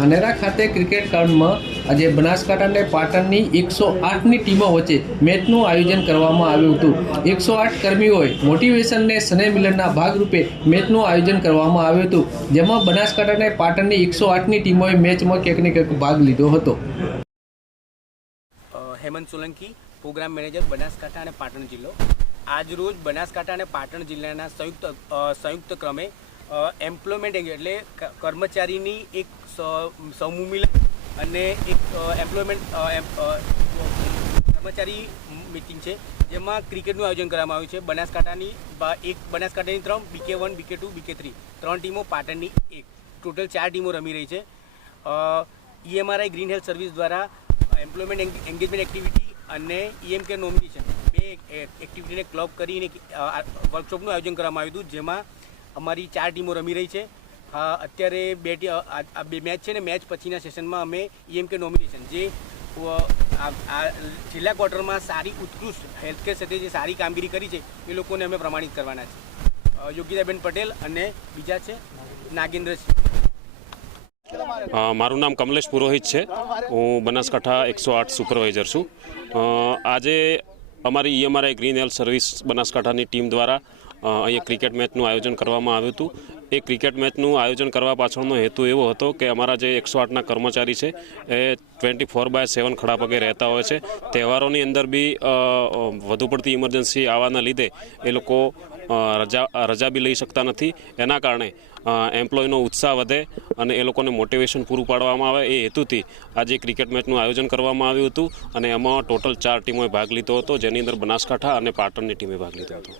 ધાનેરા ખાતે ક્રિકેટ ગ્રાઉન્ડમાં આજે બનાસકાંઠા અને પાટણની 108ની ટીમો વચ્ચે મેચનું આયોજન કરવામાં આવ્યું હતું। 108 કર્મીઓએ મોટિવેશન અને સ્નેહ મિલનના ભાગરૂપે મેચનું આયોજન કરવામાં આવ્યું હતું, જેમાં બનાસકાંઠા અને પાટણની 108ની ટીમોએ મેચમાં ક્યાંક ને ક્યાંક ભાગ લીધો હતો। હેમંત સોલંકી, પ્રોગ્રામ મેનેજર, બનાસકાંઠા અને પાટણ જિલ્લો। આજ રોજ બનાસકાંઠા અને પાટણ જિલ્લાના સંયુક્ત ક્રમે એમ્પ્લોયમેન્ટ એટલે કર્મચારીની એક સમૂહ મિલન અને એક એમ્પ્લોયમેન્ટ કર્મચારી મીટિંગ છે, જેમાં ક્રિકેટનું આયોજન કરવામાં આવ્યું છે। બનાસકાંઠાની 3, BK1, BK2, BK3 3 ટીમો, પાટણની 1, ટોટલ 4 ટીમો રમી રહી છે। EMRI ગ્રીન હેલ્થ સર્વિસ દ્વારા એમ્પ્લોયમેન્ટ એન્ગેજમેન્ટ એક્ટિવિટી અને EMK નોમિનેશન બે એક્ટિવિટીને ક્લબ કરીને વર્કશોપનું આયોજન કરવામાં આવ્યું હતું, જેમાં અમારી 4 ટીમો રમી રહી છે। અત્યારે બે મેચ છે ને મેચ પછીના સેશનમાં અમે EMK નોમિનેશન જે છેલ્લા ક્વાર્ટરમાં સારી ઉત્કૃષ્ટ હેલ્થકેર સાથે જે સારી કામગીરી કરી છે એ લોકોને અમે પ્રમાણિત કરવાના છે। યોગિતાબેન પટેલ અને બીજા છે નાગેન્દ્રસિંહ। મારું નામ કમલેશ પુરોહિત છે। હું બનાસકાંઠા 108 સુપરવાઇઝર છું। આજે અમારી EMRI ગ્રીન હેલ્થ સર્વિસ બનાસકાંઠાની ટીમ દ્વારા અહીંયા ક્રિકેટ મેચનું આયોજન કરવામાં આવ્યું હતું। એ ક્રિકેટ મેચનું આયોજન કરવા પાછળનો હેતુ એવો હતો કે અમારા જે 108ના કર્મચારી છે એ 24/7 ખડા પગે રહેતા હોય છે। તહેવારોની અંદર બી વધુ પડતી ઇમરજન્સી આવવાના લીધે એ લોકો રજા બી લઈ શકતા નથી। એના કારણે એમ્પ્લોયનો ઉત્સાહ વધે અને એ લોકોને મોટિવેશન પૂરું પાડવામાં આવે એ હેતુથી આજે ક્રિકેટ મેચનું આયોજન કરવામાં આવ્યું હતું અને એમાં ટોટલ 4 ટીમોએ ભાગ લીધો હતો, જેની અંદર બનાસકાંઠા અને પાટણની ટીમે ભાગ લીધો હતો।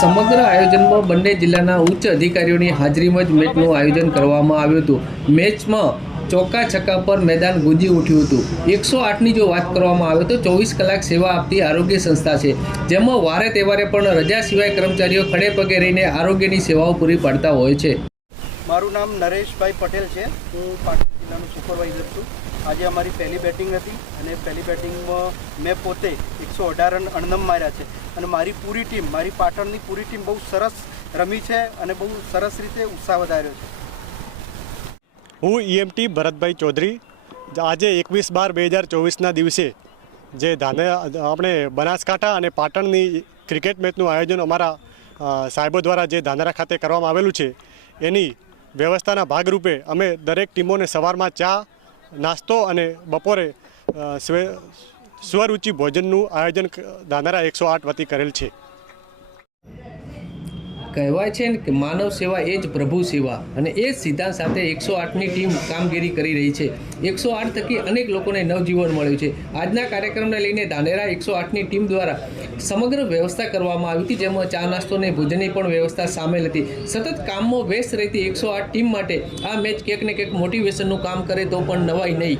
સમગ્ર આયોજનમાં બંને જિલ્લાના ઉચ્ચ અધિકારીઓની હાજરીમાં જ મેચનું આયોજન કરવામાં આવ્યું હતું। મેચમાં ચોક્કા છક્કા પર મેદાન ગુંજી ઉઠ્યું હતું। 108ની જો વાત કરવામાં આવે તો 24 કલાક સેવા આપતી આરોગ્ય સંસ્થા છે, જેમાં વારે તહેવારે પણ રજા સિવાય કર્મચારીઓ ખડે પગે રહીને આરોગ્યની સેવાઓ પૂરી પાડતા હોય છે। મારું નામ નરેશભાઈ પટેલ છે। હું પાટણ જિલ્લાનો સુપરવાઇઝર છું। આજે અમારી પહેલી બેટિંગ હતી અને પહેલી બેટિંગમાં મેં પોતે 118 રન અણનમ માર્યા છે અને મારી પૂરી ટીમ, મારી પાટણની પૂરી ટીમ બહુ સરસ રમી છે અને બહુ સરસ રીતે ઉત્સાહ વધાર્યો છે। હું EMT ભરતભાઈ ચૌધરી। આજે 21/12/2024ના દિવસે જે આપણે બનાસકાંઠા અને પાટણની ક્રિકેટ મેચનું આયોજન અમારા સાહેબો દ્વારા જે ધાનેરા ખાતે કરવામાં આવેલું છે, એની વ્યવસ્થાના ભાગરૂપે અમે દરેક ટીમોને સવારમાં ચા, નાસ્તો અને બપોરે સ્વરૂચિ ભોજનનું આયોજન ધાનેરા 108 વતી કરેલ છે। કહેવાય છે ને કે માનવ સેવા એ જ પ્રભુ સેવા, અને એ જ સિદ્ધાંત સાથે 108ની ટીમ કામગીરી કરી રહી છે। 108 થકી અનેક લોકોને નવજીવન મળ્યું છે। આજના કાર્યક્રમને લઈને ધાનેરા 108ની ટીમ દ્વારા સમગ્ર વ્યવસ્થા કરવામાં આવી હતી, જેમાં ચા, નાસ્તો અને ભોજનની પણ વ્યવસ્થા સામેલ હતી। સતત કામમાં વ્યસ્ત રહેતી 108 ટીમ માટે આ મેચ ક્યાંક ને ક્યાંક મોટિવેશનનું કામ કરે તો પણ નવાઈ નહીં।